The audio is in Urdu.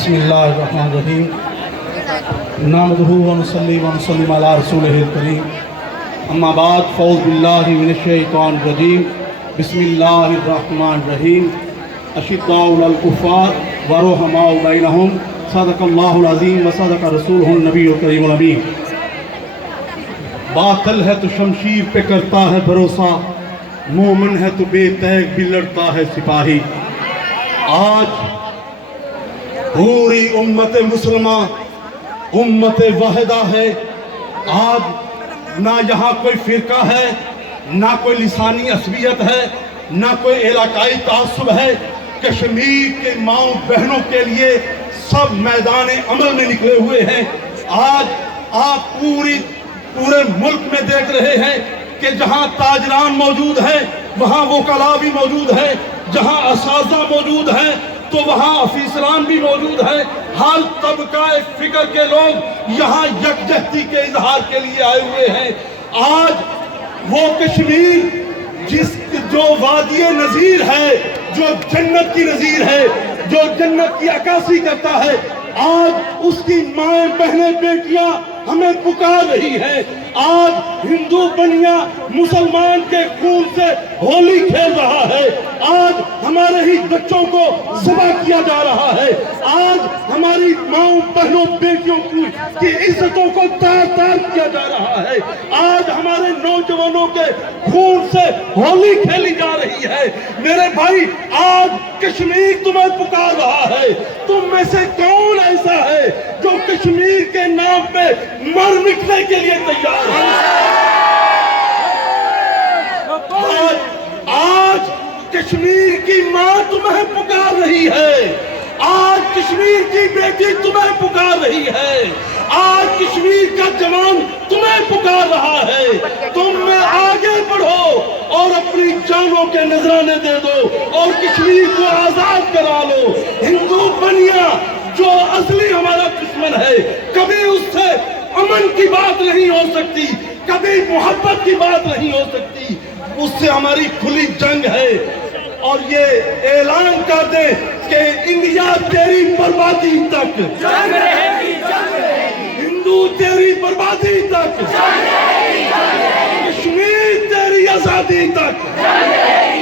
بسم اللہ الرحمن الرحیم نحمدہ ونصلی ونسلم علی رسولہ الکریم اما بعد فاعوذ باللہ من الشیطان الرجیم بسم اللہ الرحمن الرحیم اشداء علی الکفار ورحماء بینہم صدق اللہ العظیم وصدق رسولہ النبی الکریم الامین۔ باطل ہے تو شمشیر پہ کرتا ہے بھروسہ، مومن ہے تو بے تیغ بھی لڑتا ہے سپاہی۔ آج پوری امت مسلمہ امت واحدہ ہے۔ آج نہ یہاں کوئی فرقہ ہے، نہ کوئی لسانی عصبیت ہے، نہ کوئی علاقائی تعصب ہے۔ کشمیر کے ماؤں بہنوں کے لیے سب میدان عمل میں نکلے ہوئے ہیں۔ آج آپ پورے ملک میں دیکھ رہے ہیں کہ جہاں تاجران موجود ہیں وہاں وکلاء بھی موجود ہیں، جہاں اساتذہ موجود ہیں تو وہاں افیسران بھی موجود ہیں۔ ہر طبقہ فکر کے لوگ یہاں یکجہتی کے اظہار کے لیے آئے ہوئے ہیں۔ آج وہ کشمیر جو وادی نظیر ہے، جو جنت کی نظیر ہے، جو جنت کی عکاسی کرتا ہے، آج اس کی مائیں بہنیں بیٹیاں ہمیں پکار رہی ہیں۔ آج ہندو بنیا مسلمان کے خون سے ہولی کھیل رہا ہے۔ آج ہمارے ہی بچوں کو ذبح کیا جا رہا ہے۔ آج ہماری ماؤں بہنوں بیٹیوں کی عزتوں کو تار تار کیا جا رہا ہے۔ آج ہمارے نوجوانوں کے خون سے ہولی کھیلی جا رہی ہے۔ میرے بھائی، آج کشمیر تمہیں پکار رہا ہے۔ تم میں سے کون ایسا ہے جو کشمیر کے نام پہ مر مٹنے کے لیے تیار ہے؟ آج کشمیر کی ماں تمہیں پکار رہی ہے۔ آج کشمیر کی بیٹی تمہیں پکار رہی ہے۔ آج کشمیر کا جوان تمہیں پکار رہا ہے۔ تم میں آگے بڑھو اور اپنی جانوں کے نذرانے دے دو اور کشمیر کو آزاد کرا لو۔ ہندو بنیا جو اصلی ہمارا دشمن ہے، کبھی اس سے امن کی بات نہیں ہو سکتی، کبھی محبت کی بات نہیں ہو سکتی، اس سے ہماری کھلی جنگ ہے۔ اور یہ اعلان کر دیں کہ انڈیا تیری بربادی تک جنگ رہے گی، جنگ رہے گی۔ ہندو تیری بربادی تک جنگ رہے گی، جنگ رہے گی۔ کشمیر تیری آزادی تک جنگ رہے گی۔